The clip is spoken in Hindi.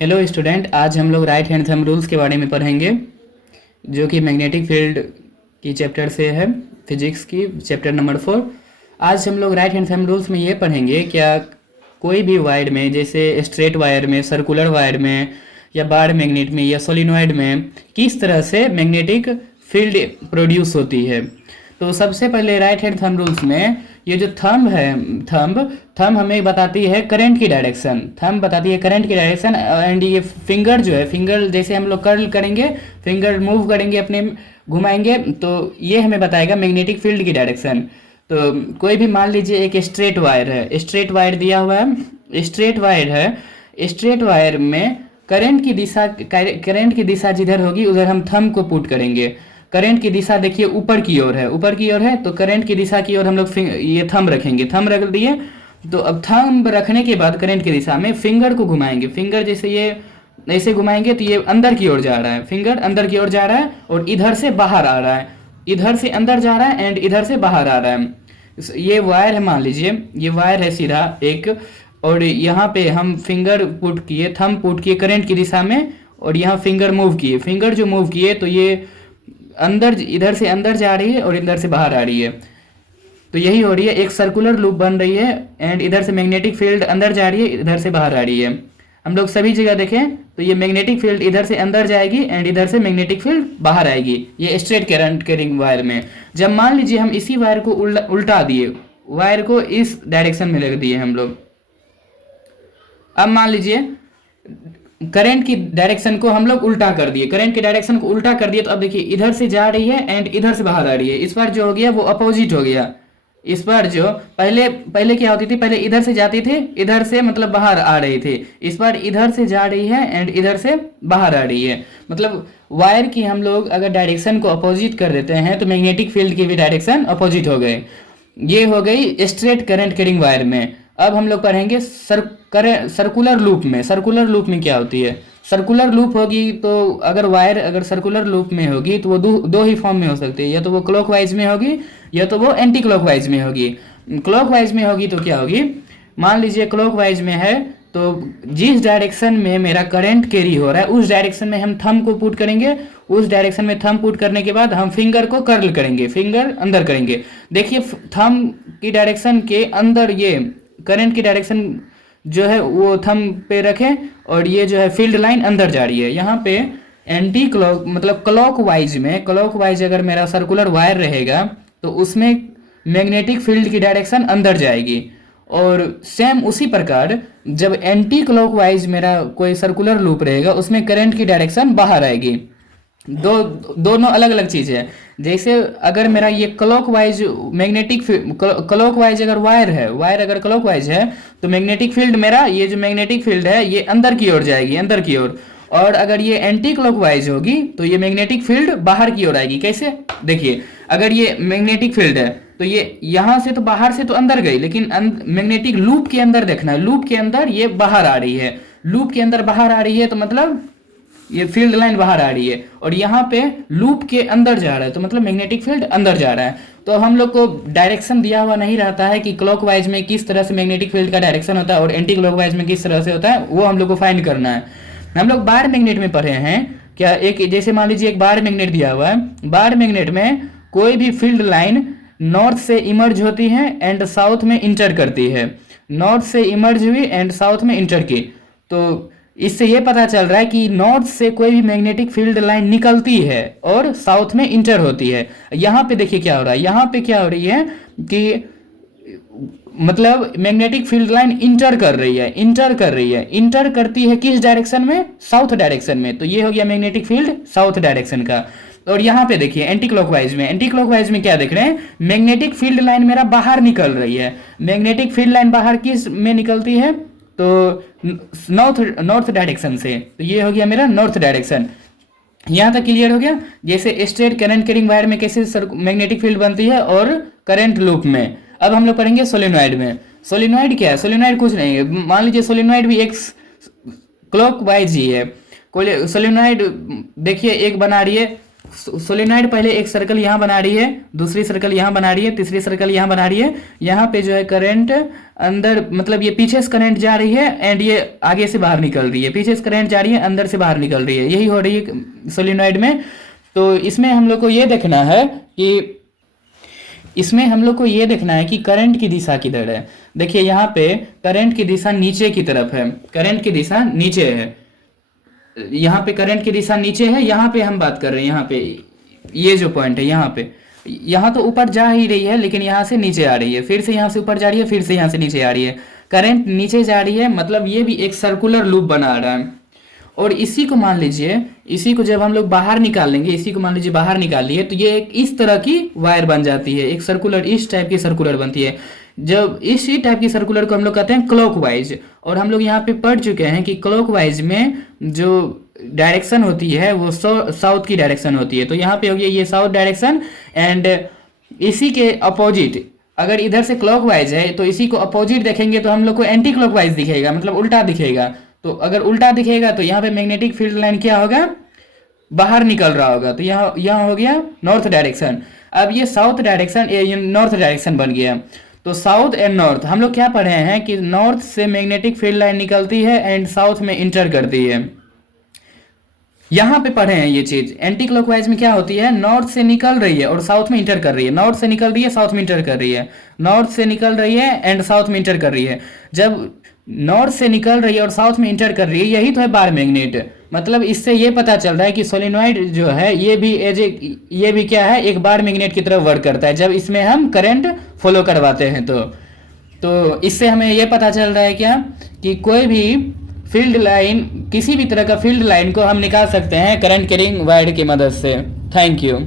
हेलो स्टूडेंट, आज हम लोग राइट हैंड थंब रूल्स के बारे में पढ़ेंगे जो कि मैग्नेटिक फील्ड की चैप्टर से है, फिजिक्स की चैप्टर नंबर 4। आज हम लोग राइट हैंड थंब रूल्स में ये पढ़ेंगे क्या कोई भी वायर में, जैसे स्ट्रेट वायर में, सर्कुलर वायर में, या बार मैग्नेट में, या सोलिनॉइड में किस तरह से मैग्नेटिक फील्ड प्रोड्यूस होती है। तो सबसे पहले राइट हैंड थंब रूल्स में ये जो थंब है, थंब थंब हमें बताती है करंट की डायरेक्शन, थंब बताती है करंट की डायरेक्शन। एंड ये फिंगर जो है, फिंगर जैसे हम लोग कर्ल करेंगे, फिंगर मूव करेंगे अपने, घुमाएंगे, तो ये हमें बताएगा मैग्नेटिक फील्ड की डायरेक्शन। तो कोई भी मान लीजिए एक स्ट्रेट वायर है, स्ट्रेट वायर दिया हुआ है, स्ट्रेट वायर है, स्ट्रेट वायर में करंट की दिशा जिधर होगी उधर हम थंब को पुट करेंगे। करंट की दिशा देखिए ऊपर की ओर है, ऊपर की ओर है, तो करंट की दिशा की ओर हम लोग ये थंब रखेंगे, थंब रख दिए। तो अब थंब रखने के बाद करंट की दिशा में फिंगर को घुमाएंगे, फिंगर जैसे ये ऐसे घुमाएंगे तो ये अंदर की ओर जा रहा है, फिंगर अंदर की ओर जा रहा है और इधर से बाहर आ रहा है, इधर से अंदर जा रहा है एंड इधर से बाहर आ रहा है। ये वायर है, मान लीजिए ये वायर है सीधा एक, और यहाँ पे हम फिंगर पुट किए, थंब पुट किए करंट की दिशा में, और यहाँ फिंगर मूव किए, फिंगर जो मूव किए तो ये अंदर, इधर से अंदर जा रही है और इधर से बाहर आ रही है। तो यही हो रही है, एक सर्कुलर लूप बन रही है एंड इधर से मैग्नेटिक फील्ड अंदर जा रही है, इधर से बाहर आ रही है। हम लोग सभी जगह देखें तो ये मैग्नेटिक फील्ड इधर से अंदर जाएगी एंड इधर से मैग्नेटिक फील्ड बाहर आएगी, ये स्ट्रेट करंट कैरिंग वायर में। जब मान लीजिए हम इसी वायर को उल्टा दिए, वायर को इस डायरेक्शन में लग दिए हम लोग, अब मान लीजिए करंट की डायरेक्शन को हम लोग उल्टा कर दिए, करंट की डायरेक्शन को उल्टा कर दिए, तो अब देखिए इधर से जा रही है एंड इधर से बाहर आ रही है। इस बार जो हो गया वो अपोजिट हो गया। इस बार जो पहले पहले क्या होती थी, पहले इधर से जाती थी, इधर से मतलब बाहर आ रही थी, इस बार इधर से जा रही है एंड इधर से बाहर आ रही है। मतलब वायर की हम लोग अगर डायरेक्शन को अपोजिट कर देते हैं तो मैग्नेटिक फील्ड की भी डायरेक्शन अपोजिट हो गए। ये हो गई स्ट्रेट करंट कैरिंग वायर में। अब हम लोग पढ़ेंगे सर्कुलर लूप में। सर्कुलर लूप में क्या होती है, सर्कुलर लूप होगी तो अगर वायर अगर सर्कुलर लूप में होगी तो वो दो ही फॉर्म में हो सकती है, या तो वो क्लॉकवाइज में होगी या तो वो एंटी क्लॉकवाइज में होगी। क्लॉकवाइज में होगी तो क्या होगी, मान लीजिए क्लॉकवाइज में है तो जिस डायरेक्शन में मेरा करंट कैरी हो रहा है उस डायरेक्शन में हम थंब को पुट करेंगे, उस डायरेक्शन में थंब पुट करने के बाद हम फिंगर को कर्ल करेंगे, फिंगर अंदर करेंगे। देखिए थंब की डायरेक्शन के अंदर ये करंट की डायरेक्शन जो है वो थंब पे रखें और ये जो है फील्ड लाइन अंदर जा रही है। यहाँ पे एंटी क्लॉक मतलब क्लॉकवाइज में, क्लॉकवाइज अगर मेरा सर्कुलर वायर रहेगा तो उसमें मैग्नेटिक फील्ड की डायरेक्शन अंदर जाएगी, और सेम उसी प्रकार जब एंटी क्लॉकवाइज मेरा कोई सर्कुलर लूप रहेगा उसमें करंट की डायरेक्शन बाहर आएगी। दोनों अलग अलग चीज़ है। जैसे अगर मेरा ये क्लॉकवाइज मैग्नेटिक क्लॉकवाइज अगर वायर है, वायर अगर क्लॉकवाइज है तो मैग्नेटिक फील्ड मेरा, ये जो मैग्नेटिक फील्ड है ये अंदर की ओर जाएगी, अंदर की ओर। और अगर ये एंटी क्लॉकवाइज होगी तो ये मैग्नेटिक फील्ड बाहर की ओर आएगी। कैसे, देखिए अगर ये मैग्नेटिक फील्ड है तो ये यहाँ से तो बाहर से तो अंदर गई, लेकिन मैग्नेटिक लूप के अंदर देखना है, लूप के अंदर ये बाहर आ रही है, लूप के अंदर बाहर आ रही है तो मतलब ये फील्ड लाइन बाहर आ रही है, और यहाँ पे लूप के अंदर जा रहा है तो मतलब मैग्नेटिक फील्ड अंदर जा रहा है। तो हम लोग को डायरेक्शन दिया हुआ नहीं रहता है कि क्लॉकवाइज में किस तरह से मैग्नेटिक फील्ड का डायरेक्शन होता है और एंटी क्लॉकवाइज में किस तरह से होता है, वो हम लोग को फाइंड करना है। हम लोग बार मैग्नेट में पढ़े हैं क्या, एक जैसे मान लीजिए एक बार मैग्नेट दिया हुआ है, बार मैग्नेट में कोई भी फील्ड लाइन नॉर्थ से इमर्ज होती है एंड साउथ में इंटर करती है, नॉर्थ से इमर्ज हुई एंड साउथ में इंटर की, तो इससे ये पता चल रहा है कि नॉर्थ से कोई भी मैग्नेटिक फील्ड लाइन निकलती है और साउथ में इंटर होती है। यहाँ पे देखिए क्या हो रहा है, यहाँ पे क्या हो रही है कि मतलब मैग्नेटिक फील्ड लाइन इंटर कर रही है, इंटर कर रही है, इंटर करती है किस डायरेक्शन में, साउथ डायरेक्शन में, तो ये हो गया मैग्नेटिक फील्ड साउथ डायरेक्शन का। और यहाँ पे देखिए एंटी क्लॉकवाइज में, एंटी क्लॉकवाइज में क्या देख रहे हैं, मैग्नेटिक फील्ड लाइन मेरा बाहर निकल रही है। मैग्नेटिक फील्ड लाइन बाहर किस में निकलती है, तो नॉर्थ डायरेक्शन से, तो ये हो गया मेरा नॉर्थ डायरेक्शन। यहाँ तक क्लियर हो गया। जैसे स्ट्रेट करंट कैरिंग वायर में कैसे मैग्नेटिक फील्ड बनती है और करंट लूप में। अब हम लोग पढ़ेंगे सोलिनॉइड में। सोलिनॉइड क्या है, सोलिनॉइड कुछ नहीं है, मान लीजिए सोलिनॉइड भी एक क्लॉकवाइज ही है। सोलिनॉइड देखिए एक बना रही है सोलेनॉइड पहले एक सर्कल यहाँ बना रही है, दूसरी सर्कल यहाँ बना रही है, तीसरी सर्कल यहाँ बना रही है। यहाँ पे जो है करंट अंदर, मतलब ये पीछे से करंट जा रही है एंड ये आगे से बाहर निकल रही है, पीछे से करंट जा रही है, अंदर से बाहर निकल रही है, यही हो रही है सोलेनॉइड में। तो इसमें हम लोग को ये देखना है कि करंट की दिशा किधर है। देखिए यहाँ पे करंट की दिशा नीचे की तरफ है, करंट की दिशा नीचे है, यहाँ पे करंट की दिशा नीचे है। यहाँ पे हम बात कर रहे हैं, यहाँ पे ये जो पॉइंट है यहाँ पे, यहाँ तो ऊपर जा ही रही है लेकिन यहाँ से नीचे आ रही है, फिर से यहाँ से ऊपर जा रही है, फिर से यहाँ से नीचे आ रही है। करंट नीचे जा रही है, मतलब ये भी एक सर्कुलर लूप बना रहा है। और इसी को मान लीजिए, इसी को जब हम लोग बाहर निकाल लेंगे, इसी को मान लीजिए बाहर निकाल लिए, तो ये एक इस तरह की वायर बन जाती है, एक सर्कुलर, इस टाइप की सर्कुलर बनती है। जब इसी टाइप की सर्कुलर को हम लोग कहते हैं क्लॉकवाइज। और हम लोग यहाँ पे पढ़ चुके हैं कि क्लॉकवाइज में जो डायरेक्शन होती है वो साउथ की डायरेक्शन होती है। तो यहाँ पे हो गया ये साउथ डायरेक्शन, एंड इसी के अपोजिट, अगर इधर से क्लॉकवाइज है तो इसी को अपोजिट देखेंगे तो हम लोग को एंटी क्लॉकवाइज दिखेगा, मतलब उल्टा दिखेगा। तो अगर उल्टा दिखेगा तो यहाँ पे मैग्नेटिक फील्ड लाइन क्या होगा, बाहर निकल रहा होगा। तो यहाँ हो गया नॉर्थ डायरेक्शन। अब ये साउथ डायरेक्शन, ये नॉर्थ डायरेक्शन बन गया। तो साउथ एंड नॉर्थ हम लोग क्या पढ़े हैं कि नॉर्थ से मैग्नेटिक फील्ड लाइन निकलती है एंड साउथ में इंटर करती है। यहाँ पे पढ़े हैं ये चीज। एंटी क्लॉकवाइज में क्या होती है, नॉर्थ से निकल रही है और साउथ में इंटर कर रही है, नॉर्थ से निकल रही है, साउथ में इंटर कर रही है, नॉर्थ से निकल रही है एंड साउथ में इंटर कर रही है। जब नॉर्थ से निकल रही है और साउथ में इंटर कर रही है, यही तो है बार मैग्नेट। मतलब इससे ये पता चल रहा है कि सोलेनॉइड जो है ये भी क्या है, एक बार मैग्नेट की तरफ वर्क करता है जब इसमें हम करंट फॉलो करवाते हैं। तो इससे हमें ये पता चल रहा है क्या, कि कोई भी फील्ड लाइन, किसी भी तरह का फील्ड लाइन को हम निकाल सकते हैं करंट कैरिंग वायर की मदद से। Thank you.